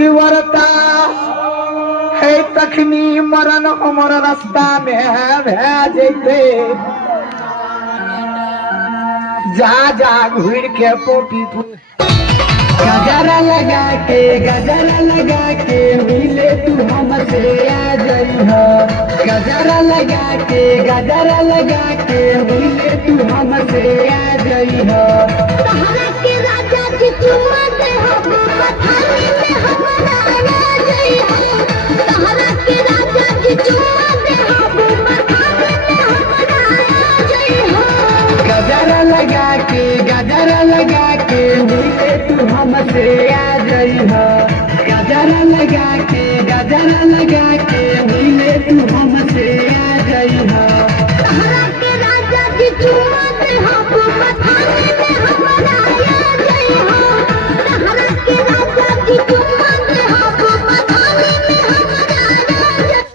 पतिव्रता है तखनी मरण हमर रास्ता में भेजते जा जा घूर के पोपी गजरा लगा के मिले तू हमसे आ जाई हो गजरा लगा के मिले तू हमसे आ जाई हो सहारा के राजा की चुम्मा दे हो मथानी में हमारा आ जाई हो सहारा के राजा की चुम्मा दे हो मथानी में हमारा आ जाई हो गजरा लगा के मिले तू हमसे आ जाई हो गजरा लगा के मिले तू हमसे आ जाई हो सहारा के राजा की चुम्मा दे हो मथानी में हमारा आ जाई हो सहारा के राजा की चुम्मा दे हो मथानी में हमारा आ जाई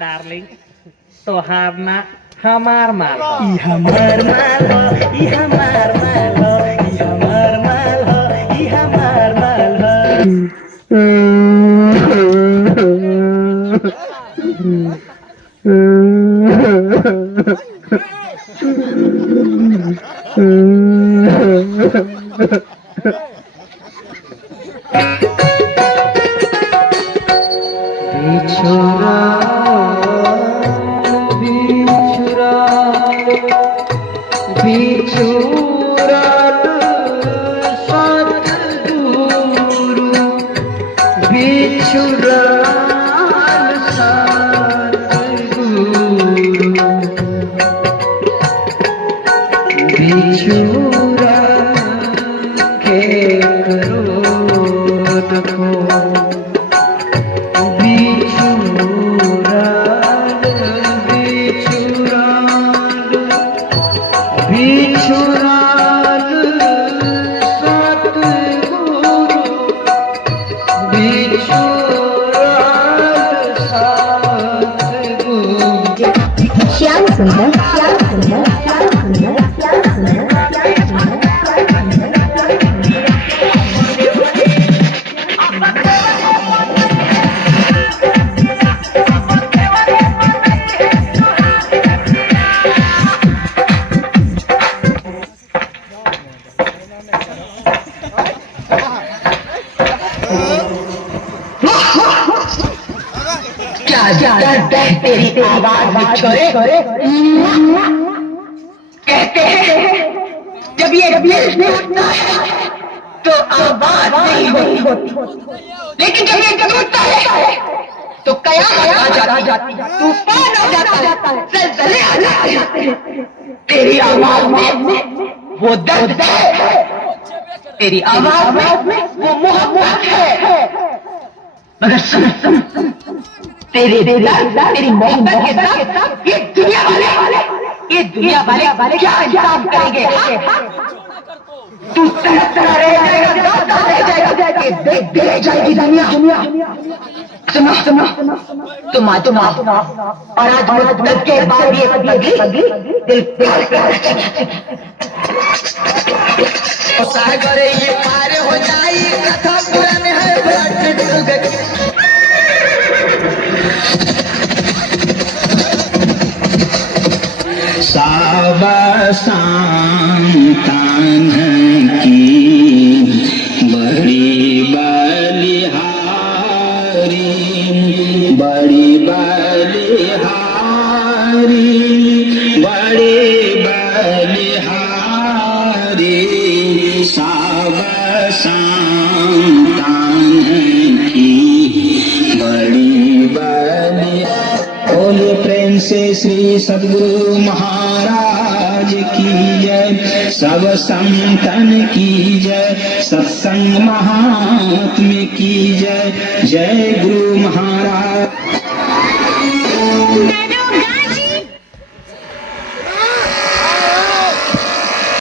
डार्लिंग तोहार ना हमार माल ई हमार माल हो ई हमार माल हो ई हमार माल हो ई हमार माल श्याम सुंदर तेरी आवाज छोरे कहते हैं जब ये दिल टूटता है तो आवाज नहीं होती लेकिन जब ये टूटता है तो कयामत आ जाती है तूफान आ जाता है ज़लज़ले आ जाते हैं तेरी आवाज में वो दर्द है तेरी आवाज में वो मोहब्बत है मगर सुन तेरी मोहब्बत के साथ ये दुनिया वाले क्या इंसाफ करेंगे तू तरह रह जाएगा देख जाएगी दुनिया सुनो तुम और आज मुद्दत के बाद ये पगली दिल प्यार सागर ये पार हो जाए कथा पुरान है संतान की बड़ी बलिहारी बड़ी बलिहारी बड़ी बलिहारी बलिहारी सब संतान की बड़ी बलि। बोलिए प्रेम से श्री सद्गुरु महाराज की जय, सब संतन की जय, सत्संग महात्म्य की जय, जय गुरु महाराज।